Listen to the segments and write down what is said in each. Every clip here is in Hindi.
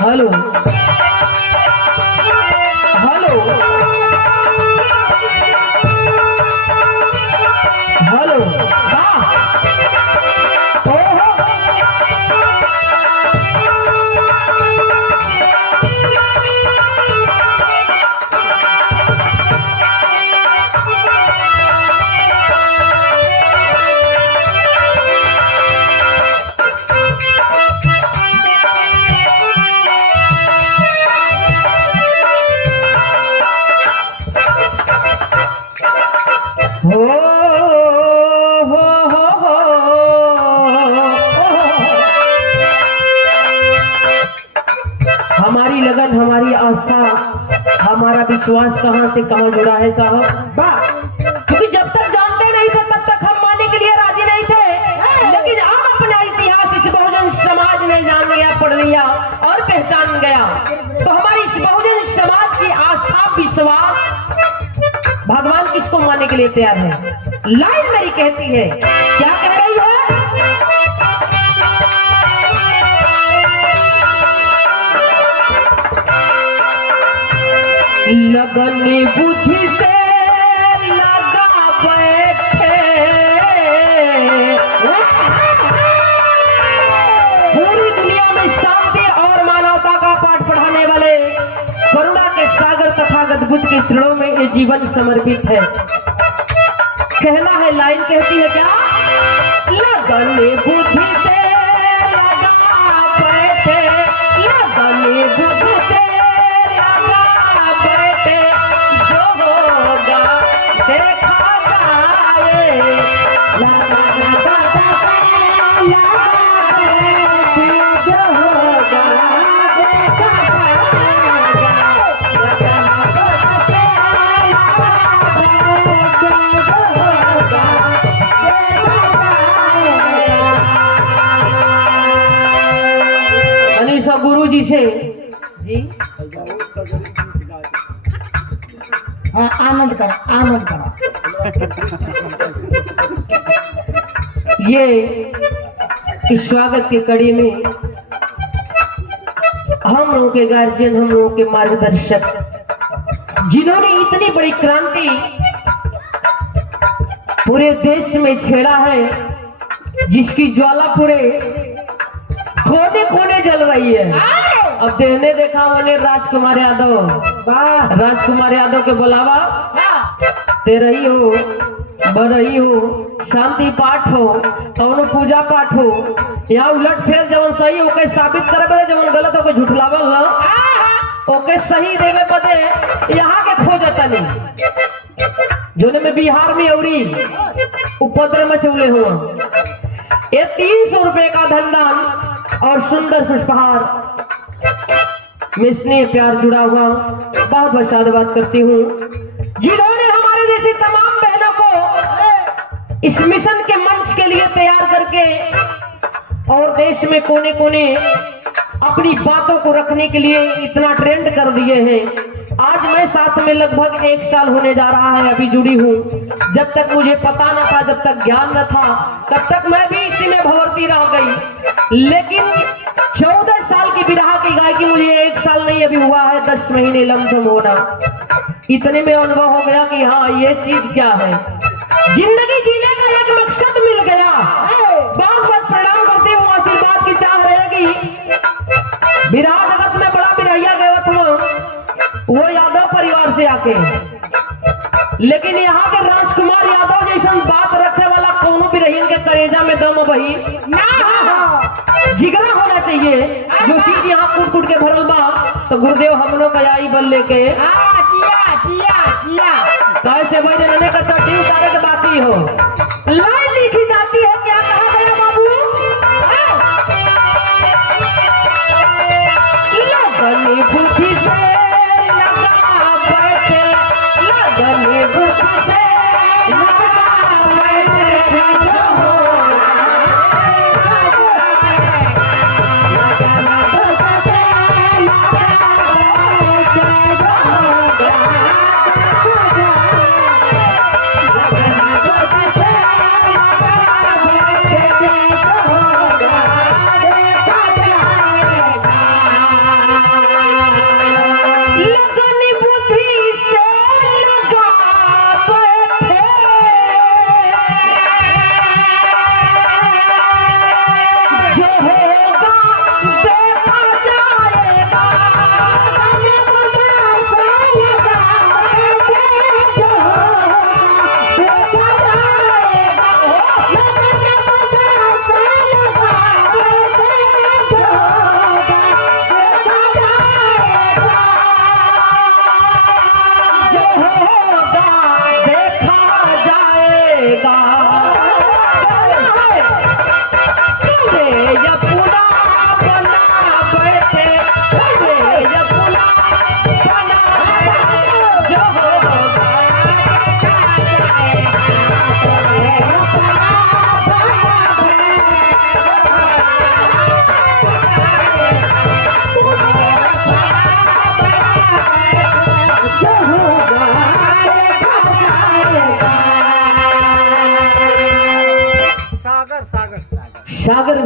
हेलो हेलो हेलो वाह ओहो हो हो हमारी लगन हमारी आस्था हमारा विश्वास कहां से कहां जुड़ा है साहब क्योंकि जब तक जानते नहीं थे तब तक हम मानने के लिए राजी नहीं थे, लेकिन अब अपना इतिहास इस बहुजन समाज ने जान लिया, पढ़ लिया और पहचान गया। तो हमारी इस बहुजन समाज की आस्था विश्वास भगवान किसको मानने के लिए तैयार है? लाइन मेरी कहती है, क्या कह रही है? लगन बुद्धि से लगा बैठे पूरी दुनिया में शांति और मानवता का पाठ पढ़ाने वाले करुणा के सागर तथागत बुद्ध के चरणों में ये जीवन समर्पित है। कहना है, लाइन कहती है क्या? लगन बुद्धि से लगा बैठे, लगन बुद्धि से लगा बैठे, जो होगा देखा जाए। लगा लगा लगा बैठे, जो होगा देखा गुरु जी से जी आनंद करा आनंद करा। ये इस स्वागत की कड़ी में हम लोगों के गार्जियन, हम लोगों के मार्गदर्शक, जिन्होंने इतनी बड़ी क्रांति पूरे देश में छेड़ा है, जिसकी ज्वाला पूरे कोने कोने जल रही है। अब देने देखा उन्हें राजकुमार यादव के बुलावा तेरा ही हो, बरही हो, शांति पाठ हो, कौनो पूजा पाठ हो, यहाँ उलट फेर जवन सही हो के साबित करे बदे, जवन गलत हो के झुठलावल ना ओके सही देवे बदे यहाँ के खोजता नहीं। जोने में बिहार में औरी उपद्रव मचौले हुआ, ये 300 रुपए का धनदान और सुंदर पुष्पहार में स्नेह प्यार जुड़ा हुआ बहुत बहुत साधुवाद करती हूँ, जिन्होंने हमारे जैसी तमाम बहनों को इस मिशन के मंच के लिए तैयार करके और देश में कोने कोने अपनी बातों को रखने के लिए इतना ट्रेंड कर दिए हैं। आज मैं साथ में लगभग 1 साल होने जा रहा है, अभी जुड़ी हूँ। जब तक मुझे पता न था, जब तक ज्ञान न था, तब तक मैं भी इसी में भंवरती रह गई। लेकिन 14 साल की बिरहा की गायकी मुझे 1 साल नहीं अभी हुआ है, 10 महीने लमसम होना। इतने में अनुभव हो गया कि हाँ ये चीज क्या है, जिंदगी जीने का एक मकसद मिल गया। बहुत बहुत प्रणाम करती हूँ, आशीर्वाद की चाह रहेगी। बिरहा जगत में बड़ा बिरहिया गया वो यादव परिवार से आके, लेकिन यहाँ के राजकुमार यादव जैसा बात रखने वाला कोनो भी रहीन के करेजा में दम वही जिगरा होना चाहिए। जो चीज यहाँ कूट कूट के भरल बा, तो गुरुदेव हम लोग आई बल लेके कैसे वही नने का चट्टी उतारे के बात ही हो। लाइन लिखी जाती है, क्या कहा गया बाबू? लगन बुद्धि से लगा बैठे, लगन बुद्धि से लगा बैठे, जो होगा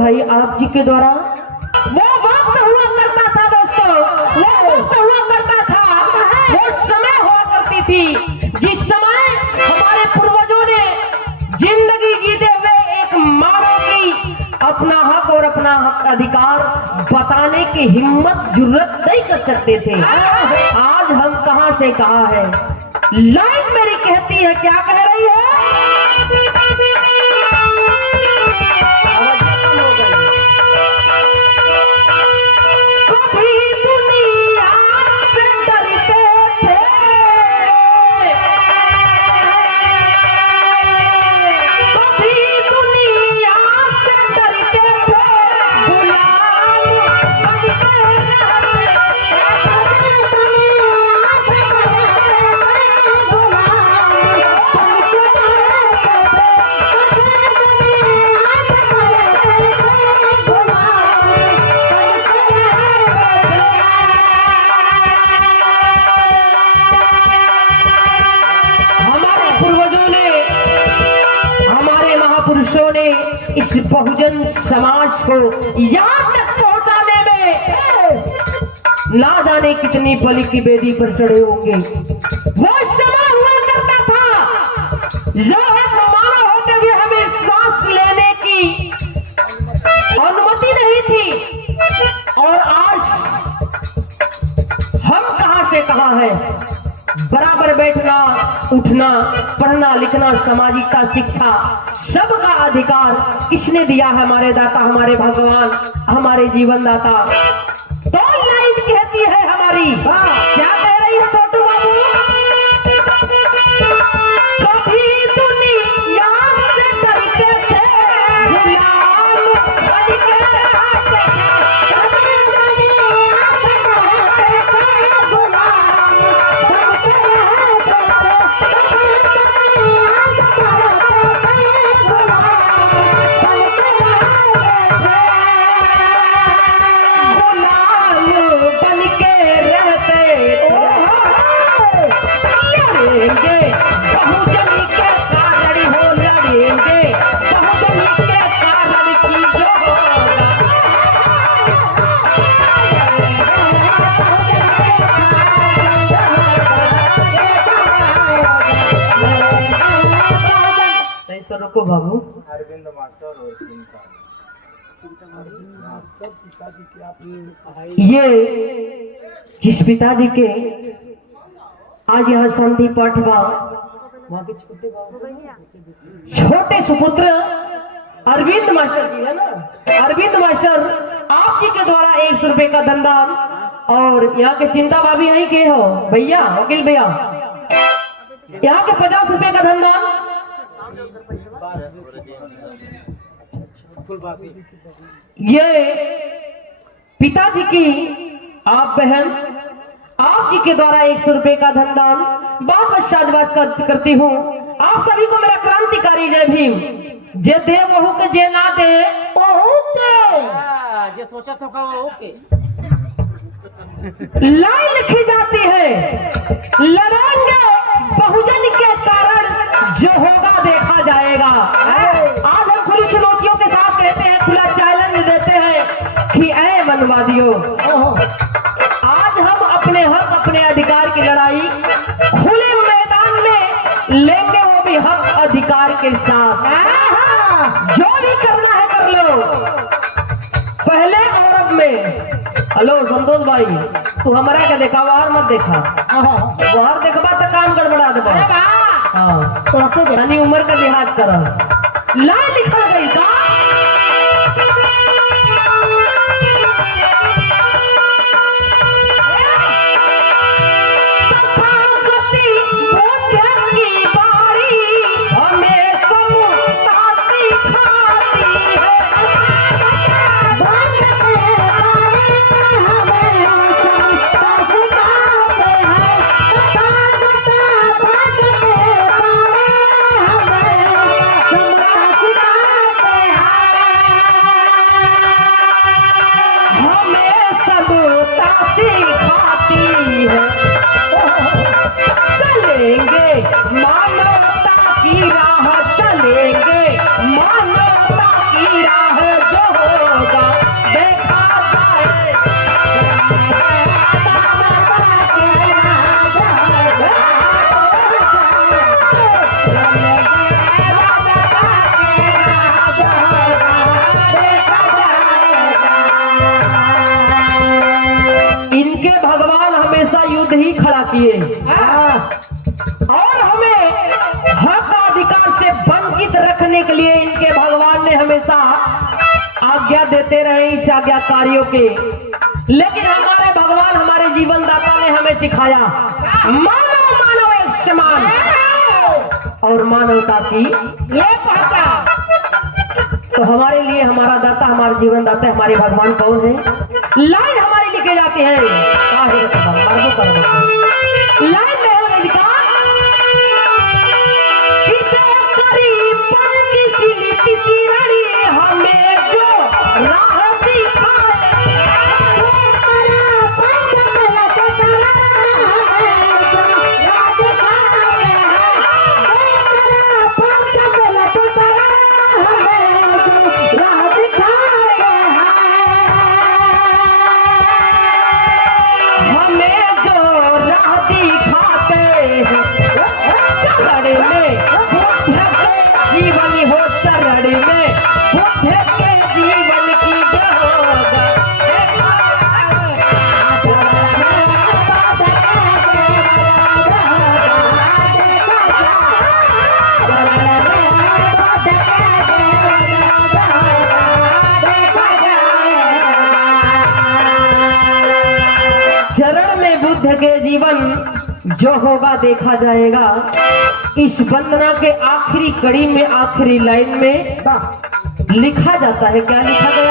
भाई आप जी के द्वारा वो वक्त हुआ करता था दोस्तों, वो वक्त हुआ करता था, वो समय हुआ करती थी जिस समय हमारे पूर्वजों ने जिंदगी जीते हुए एक मानव की अपना हक और अपना हक अधिकार बताने की हिम्मत जुर्रत नहीं कर सकते थे। आज हम कहां से कहां है। लाइन मेरी कहती है, क्या कह रही है? कभी दुनिया से डरते थे, कभी दुनिया से डरते थे, गुलाम बन के रहते, कभी दुनिया से डरते थे, गुलाम बन के रहते थे, कभी दुनिया से डरते थे, गुलाम बन के हमारे पूर्वजों ने, हमारे महापुरुषों ने इस बहुजन समाज को यहाँ तक पहुंचाने में ना जाने कितनी बलि की बेदी पर चढ़े होंगे। वो समय हुआ करता था जब एक मानव होते हुए हमें सांस लेने की अनुमति नहीं थी, और आज हम कहां से कहां है। बराबर बैठना, उठना, पढ़ना, लिखना, सामाजिकता, शिक्षा, सबका अधिकार किसने दिया है? हमारे दाता, हमारे भगवान, हमारे जीवन दाता। तो लाइन कहती है हमारी, क्या कह रही है छोटू बाबू? कभी दुनिया से डरते थे, गुलाम बन के रहते थे, कभी दुनिया से डरते थे, गुलाम बन के रहते थे, कभी दुनिया से डरते थे, गुलाम बन के रहते थे, गुलाम बन के रहते थे। लड़ेंगे बहुजनी के कारण हो, लड़ेंगे बहुजनी के कारण की जो होगा। सही से रुको बाबू। अरविंद मास्टर और चिंता पिताजी की आपने ये जिस पिताजी के आज यहाँ शांति पाठ बा, छोटे सुपुत्र अरविंद मास्टर जी है ना, अरविंद मास्टर आप जी के द्वारा 100 रुपए का धनदान, और यहाँ के चिंता भाभी यहीं के हो भैया, वकील भैया, यहाँ के 50 रुपए का धनदान। ये पिताजी की आप बहन आप जी के द्वारा 100 रुपए का धनदान बहुत बहुत साधुवाद करती हूँ। आप सभी को मेरा क्रांतिकारी जय भीम। जे दे वहू के, जे ना दे वहू के, जे सोचा तो का ओके। लाइन लिखी जाती है, लड़ेंगे बहुजन के कारण, जो होगा देखा जाएगा। आज हम खुली चुनौतियों के साथ कहते हैं, खुला चैलेंज देते हैं कि ऐ वनवादियों, आज हम अपने हक, अपने अधिकार की लड़ाई खुले मैदान में लेंगे, वो भी हक अधिकार के साथ। जो भी करना है कर लो, पहले और अब में। हेलो संतोष भाई, तू हमारा क्या देखा, बाहर मत देखा, बाहर देखबा तो काम गड़बड़ा देबा। हाँ, यानी उम्र का लिहाज कर। लाइन लिखा गई का नहीं खड़ा किए और हमें हक अधिकार से वंचित रखने के लिए इनके भगवान ने हमेशा आज्ञा देते रहे इस आज्ञाकारियों के। लेकिन हमारे भगवान हमारे जीवन दाता ने हमें सिखाया मानव मानव एक समान और मानवता की ये पहचान। तो हमारे लिए हमारा दाता हमारा जीवन दाता हमारे भगवान कौन है? लाइन हमारी लिखे जाते हैं लाइन में है लिखा हमें जो राह जीवन हो चरण में बुद्ध के जीवन की चरण में बुद्ध के जीवन जो होगा देखा जाएगा। इस वंदना के आखिरी कड़ी में आखिरी लाइन में लिखा जाता है, क्या लिखा गया?